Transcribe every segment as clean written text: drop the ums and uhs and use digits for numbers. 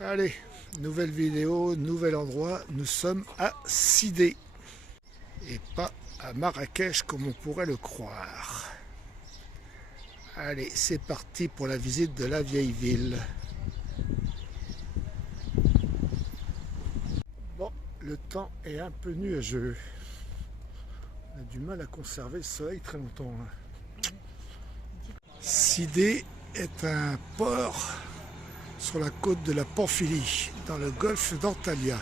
Allez, nouvelle vidéo, nouvel endroit. Nous sommes à Sidé et pas à Marrakech comme on pourrait le croire. Allez, c'est parti pour la visite de la vieille ville. Bon, le temps est un peu nuageux. On a du mal à conserver le soleil très longtemps. Sidé est un port sur la côte de la Pamphylie, dans le golfe d'Antalya.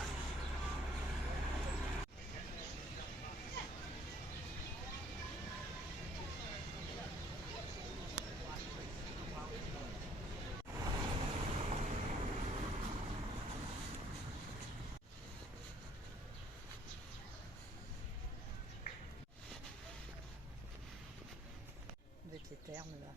Avec les termes là.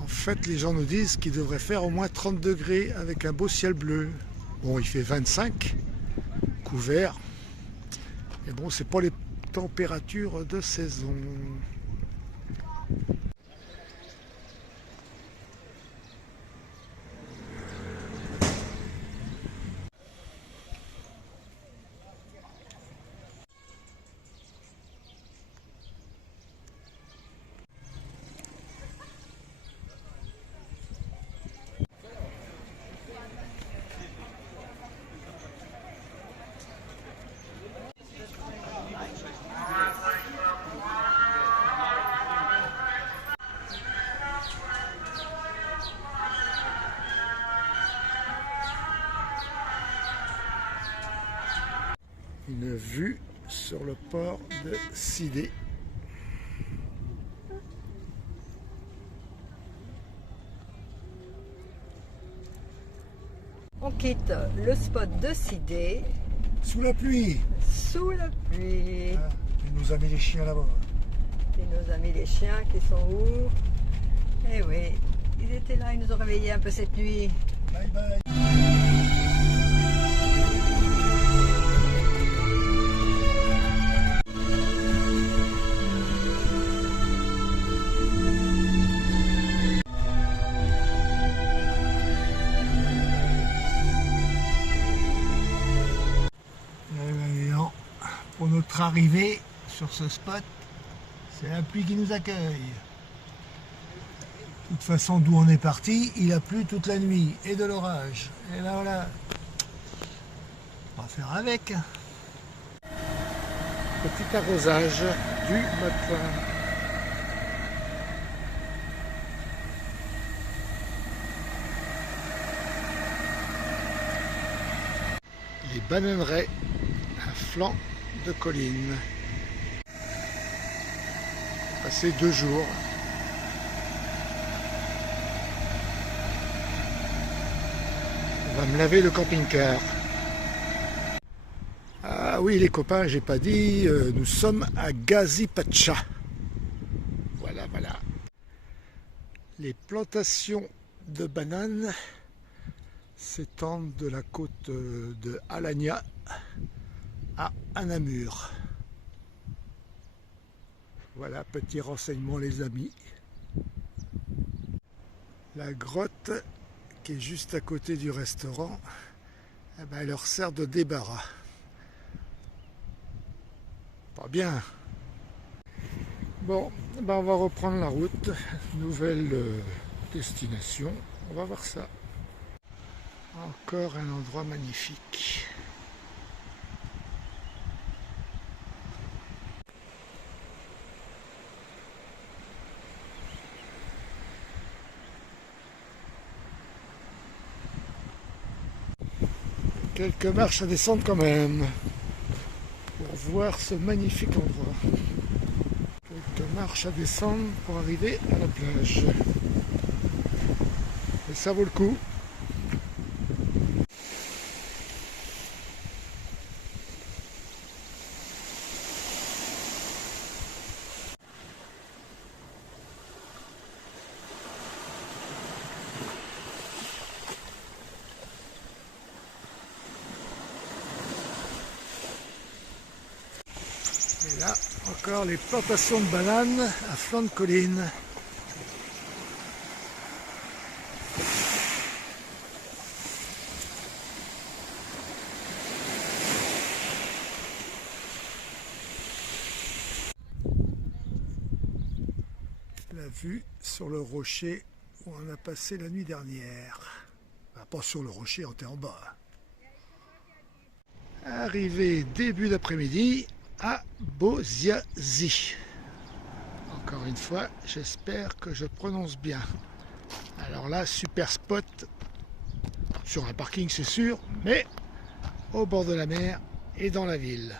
En fait, les gens nous disent qu'il devrait faire au moins 30 degrés avec un beau ciel bleu. Bon, il fait 25, couvert. Mais bon, c'est pas les températures de saison. Une vue sur le port de Sidé. On quitte le spot de Sidé Sous la pluie. sous la pluie. Ah, il nous a mis les chiens là-bas. Et nos amis les chiens qui sont où? Eh oui, ils étaient là, ils nous ont réveillés un peu cette nuit. Bye bye. Pour notre arrivée sur ce spot, c'est la pluie qui nous accueille. De toute façon, d'où on est parti, il a plu toute la nuit et de l'orage. Et là, voilà, on va faire avec. Petit arrosage du matin. Les bananeraies, un flanc de colline. Passé 2 jours. On va me laver le camping-car. Ah oui les copains, j'ai pas dit, nous sommes à Gazi Pacha. Voilà, voilà. Les plantations de bananes s'étendent de la côte de Alanya à Namur. Voilà, petit renseignement les amis. La grotte qui est juste à côté du restaurant, eh ben, elle leur sert de débarras. Pas bien. Bon, ben on va reprendre la route. Nouvelle destination. On va voir ça. Encore un endroit magnifique. Quelques marches à descendre quand même pour voir ce magnifique endroit. Quelques marches à descendre pour arriver à la plage. Et ça vaut le coup. Et là, encore les plantations de bananes à flanc de colline. La vue sur le rocher où on a passé la nuit dernière. Enfin, pas sur le rocher, on était en bas. Arrivé début d'après-midi à Bosiazi. Encore une fois, j'espère que je prononce bien. Alors là, super spot sur un parking, c'est sûr, mais au bord de la mer et dans la ville.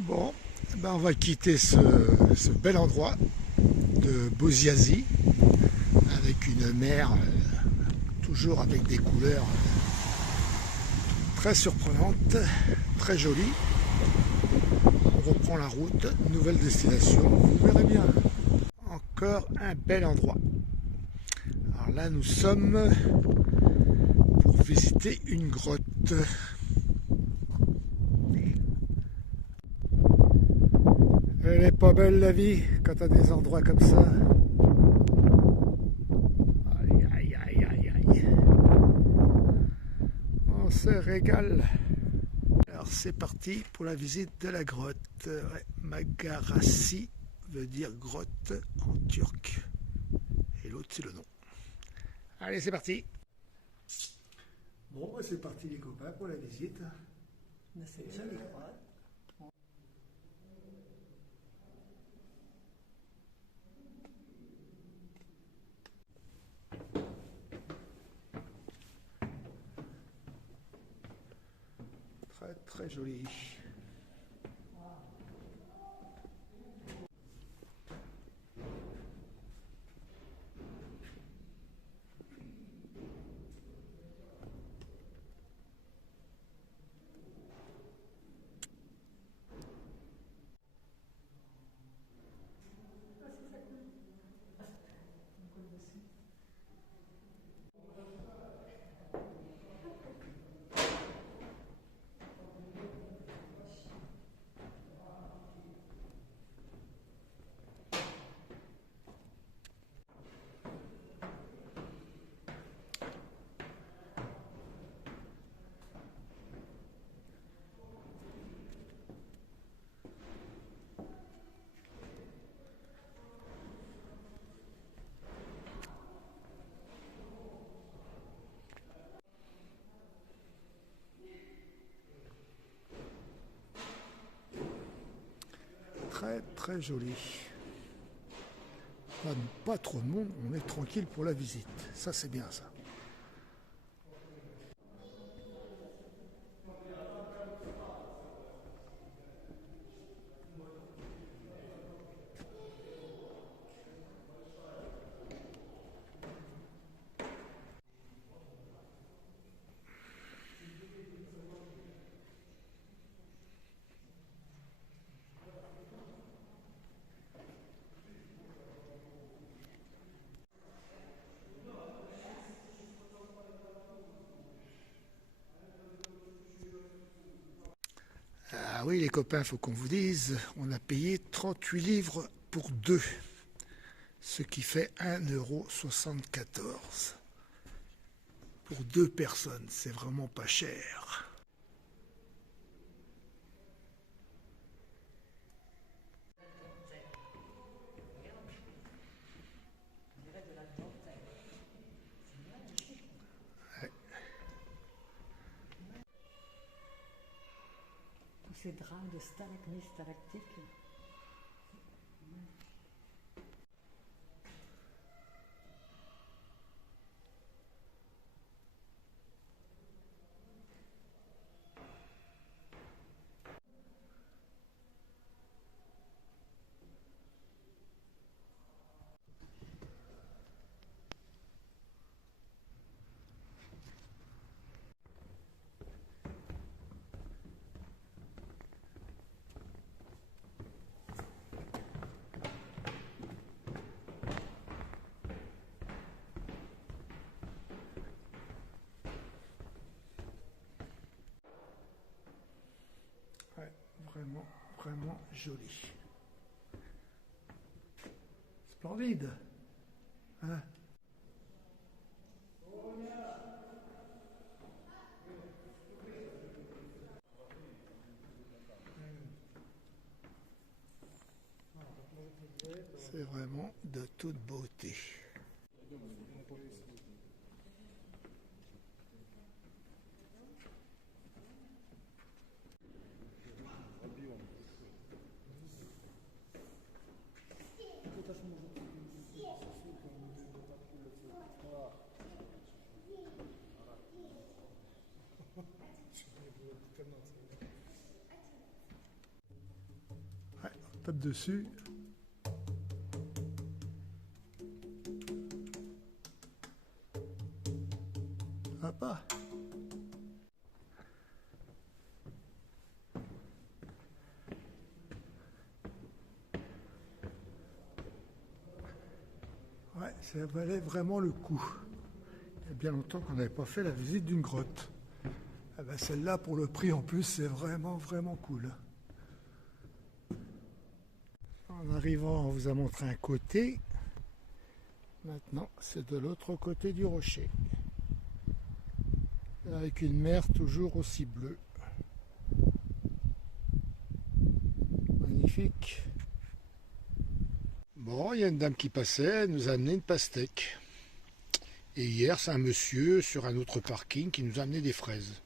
Bon, ben on va quitter ce bel endroit de Bosiazi avec une mer toujours avec des couleurs très surprenantes, très jolies. On reprend la route, nouvelle destination, vous verrez bien. Encore un bel endroit. Alors là, nous sommes pour visiter une grotte. Elle est pas belle la vie quand t'as des endroits comme ça. Aïe aïe aïe aïe aïe. On se régale. Alors c'est parti pour la visite de la grotte. Ouais, Magarasi veut dire grotte en turc. Et l'autre c'est le nom. Allez, c'est parti. Bon, c'est parti les copains pour la visite. C'est une jolie grotte. Très très joli. Très très joli. Pas trop de monde, on est tranquille pour la visite. Ça c'est bien ça. Ah oui les copains, faut qu'on vous dise, on a payé 38 livres pour deux, ce qui fait 1,74 € pour deux personnes, c'est vraiment pas cher. Tous ces drames de stalagmites, stalactites. vraiment joli. Splendide. Hein? C'est vraiment de toute beauté. Ouais, on tape dessus. Sympa. Ouais, ça valait vraiment le coup. Il y a bien longtemps qu'on n'avait pas fait la visite d'une grotte. Ah ben celle-là, pour le prix en plus, c'est vraiment cool. En arrivant, on vous a montré un côté. Maintenant, c'est de l'autre côté du rocher. Avec une mer toujours aussi bleue. Magnifique. Bon, il y a une dame qui passait, elle nous a amené une pastèque. Et hier, c'est un monsieur sur un autre parking qui nous a amené des fraises.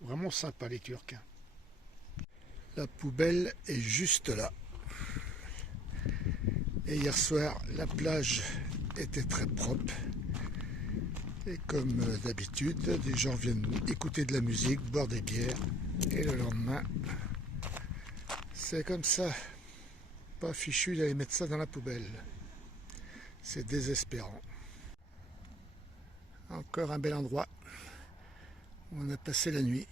Vraiment sympa les Turcs. La poubelle est juste là. Et hier soir, la plage était très propre. Et comme d'habitude, des gens viennent écouter de la musique, boire des bières. Et le lendemain, c'est comme ça. Pas fichu d'aller mettre ça dans la poubelle. C'est désespérant. Encore un bel endroit où on a passé la nuit.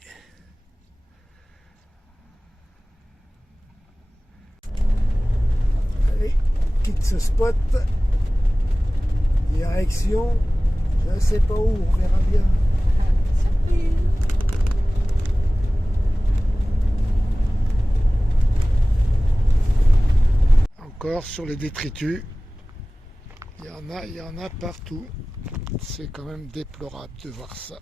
Allez, quitte ce spot. Direction, je ne sais pas où, on verra bien. Surprise! Encore sur les détritus. Il y en a partout. C'est quand même déplorable de voir ça.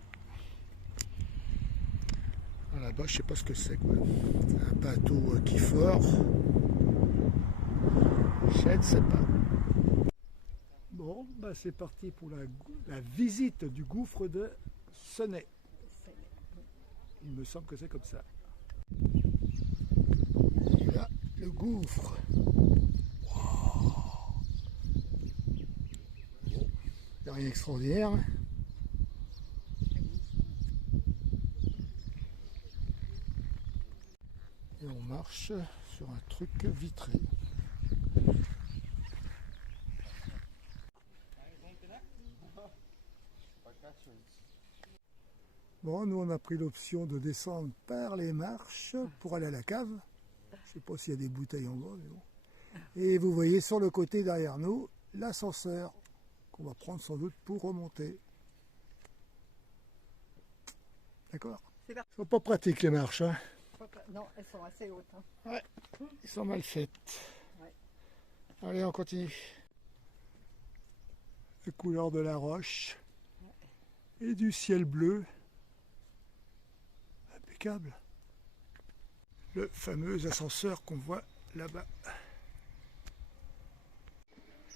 Là-bas, je sais pas ce que c'est quoi. Un bateau qui fort. Je ne sais pas. Bon, bah c'est parti pour la visite du gouffre de Cenay. Il me semble que c'est comme ça. Et là, le gouffre. Wow. Bon, c'est rien d'extraordinaire. Et on marche sur un truc vitré. Bon, nous on a pris l'option de descendre par les marches pour aller à la cave. Je ne sais pas s'il y a des bouteilles en bas, mais bon. Et vous voyez sur le côté derrière nous l'ascenseur qu'on va prendre sans doute pour remonter. D'accord? Ils ne sont pas pratiques les marches. Hein. Non, elles sont assez hautes. Hein. Ouais, ils sont mal faites. Ouais. Allez, on continue. La couleur de la roche et du ciel bleu. Impeccable. Le fameux ascenseur qu'on voit là-bas.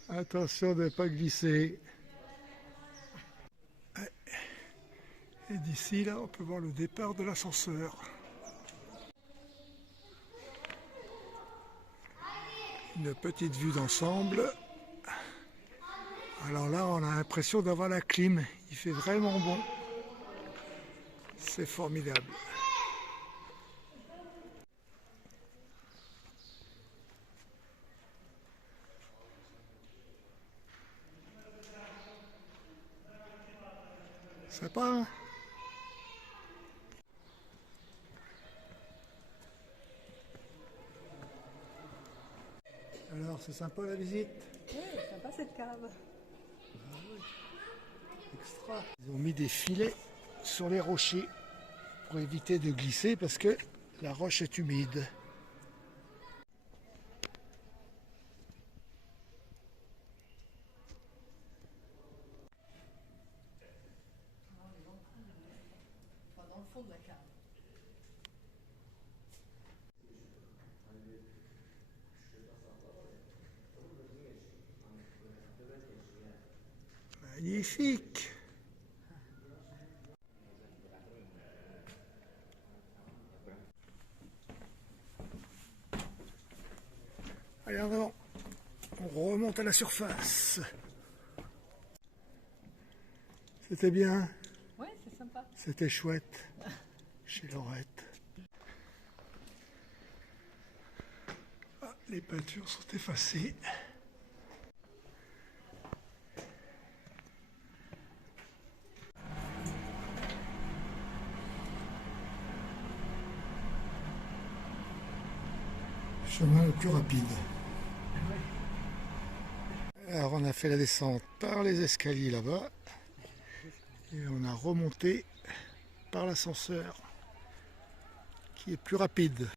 Attention de ne pas glisser. Ouais. Et d'ici, là, on peut voir le départ de l'ascenseur. Une petite vue d'ensemble. Alors là, on a l'impression d'avoir la clim. Il fait vraiment bon. C'est formidable. Sympa, hein? Alors, c'est sympa la visite? Oui, sympa cette cave. Ah oui. Extra. Ils ont mis des filets sur les rochers pour éviter de glisser parce que la roche est humide. fond de la cave. Magnifique. Allez, en avant. On remonte à la surface. C'était bien. Ouais, c'est sympa. C'était chouette. Chez Laurette. Ah, les peintures sont effacées. Chemin le plus rapide. Alors on a fait la descente par les escaliers là-bas et on a remonté par l'ascenseur qui est plus rapide.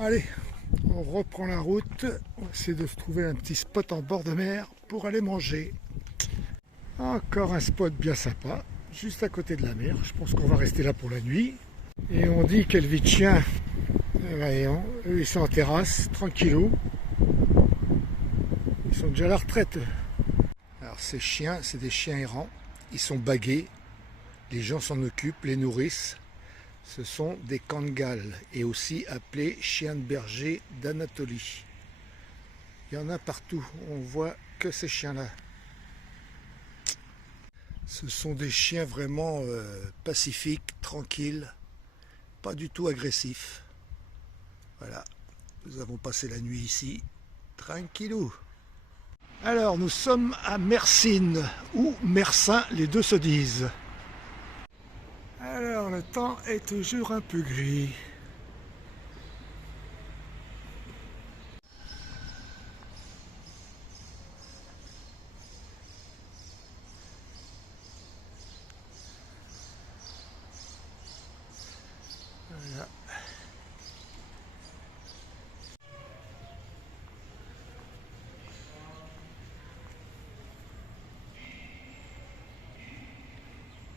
Allez, on reprend la route, on essaie de se trouver un petit spot en bord de mer pour aller manger. Encore un spot bien sympa, juste à côté de la mer. Je pense qu'on va rester là pour la nuit. Et on dit quelle vie de chien. Eux ils sont en terrasse, tranquillou. Ils sont déjà à la retraite. Alors ces chiens, c'est des chiens errants. Ils sont bagués. Les gens s'en occupent, les nourrissent. Ce sont des Kangals et aussi appelés chiens de berger d'Anatolie. Il y en a partout. On voit que ces chiens-là. Ce sont des chiens vraiment pacifiques, tranquilles, pas du tout agressifs. Voilà, nous avons passé la nuit ici, tranquillou. Alors, nous sommes à Mersine, ou Mersin, les deux se disent. Alors, le temps est toujours un peu gris. Voilà.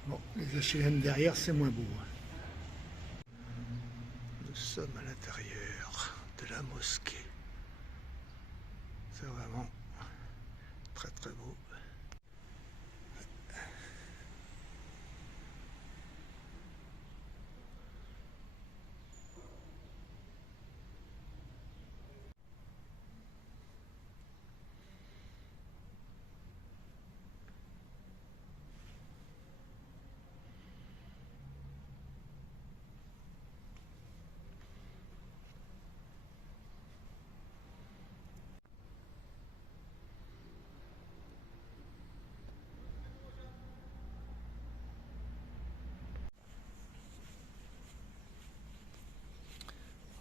Bon, les HLM derrière, c'est moins beau. Nous sommes à l'intérieur de la mosquée. C'est vraiment très très beau.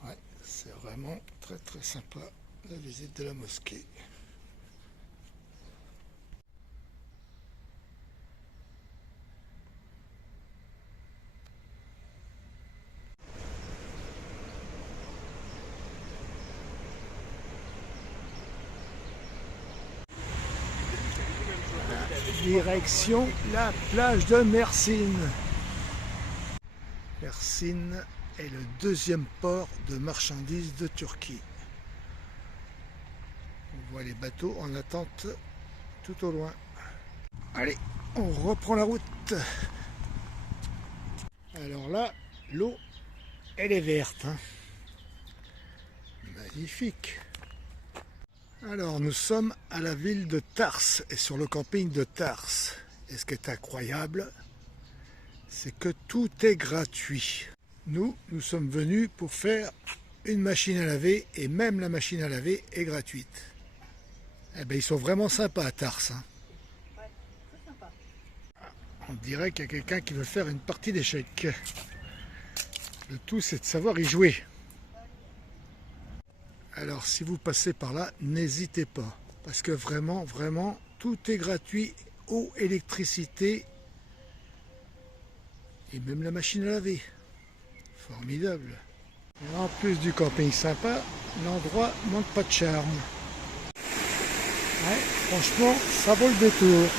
Ouais, c'est vraiment très très sympa la visite de la mosquée. Direction la plage de Mersine. Mersine est le deuxième port de marchandises de Turquie. On voit les bateaux en attente tout au loin. Allez, on reprend la route. Alors là, l'eau, elle est verte. Hein. Magnifique. Alors, nous sommes à la ville de Tars et sur le camping de Tars. Et ce qui est incroyable, c'est que tout est gratuit. Nous sommes venus pour faire une machine à laver et même la machine à laver est gratuite. Eh bien, ils sont vraiment sympas à Tars. Hein. Ouais, très sympa. On dirait qu'il y a quelqu'un qui veut faire une partie d'échecs. Le tout, c'est de savoir y jouer. Alors, si vous passez par là, n'hésitez pas. Parce que vraiment, vraiment, tout est gratuit. Eau, électricité et même la machine à laver. Formidable. Et en plus du camping sympa, l'endroit manque pas de charme. Ouais, franchement, ça vaut le détour.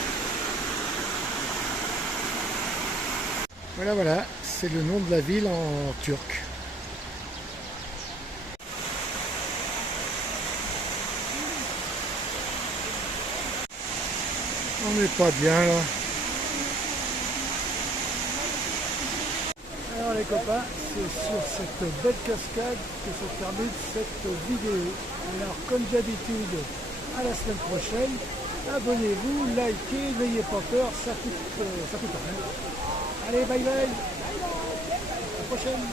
Voilà, voilà, c'est le nom de la ville en turc. On n'est pas bien là. Alors les copains, c'est sur cette belle cascade que se termine cette vidéo. Alors comme d'habitude, à la semaine prochaine. Abonnez-vous, likez, n'ayez pas peur, ça coûte rien. Allez, bye bye, à la prochaine.